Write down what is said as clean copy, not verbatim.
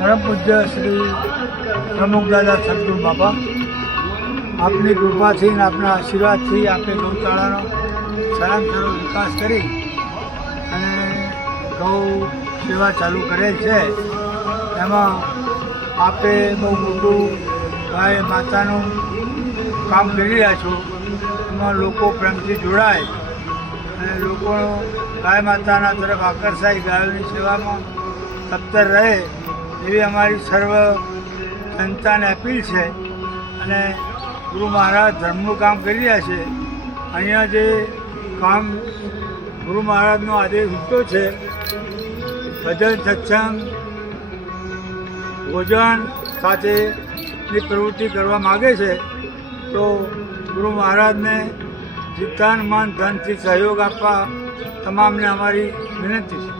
પરમ પૂજ્ય શ્રી પ્રમુખ દાદા સદગુરુ બાપા, આપની કૃપાથી અને આપના આશીર્વાદથી આપણે ગૌશાળાનો સારામાં વિકાસ કરી અને ગૌ સેવા ચાલુ કરેલ છે. એમાં આપે બહુ મોટું ગાય માતાનું કામ કરી રહ્યા છો. એમાં લોકો પ્રેમથી જોડાય અને લોકો ગાય માતાના તરફ આકર્ષાય, ગાયોની સેવામાં તત્પર રહે એવી અમારી સર્વ જનતાને અપીલ છે. અને ગુરુ મહારાજ ધર્મનું કામ કરી રહ્યા છે. અહીંયા જે કામ ગુરુ મહારાજનો આદેશ ઉઠ્યો છે, ભજન સત્સંગ ભોજન સાથેની પ્રવૃત્તિ કરવા માગે છે તો ગુરુ મહારાજને જીતાન મન ધનથી સહયોગ આપવા તમામને અમારી વિનંતી છે.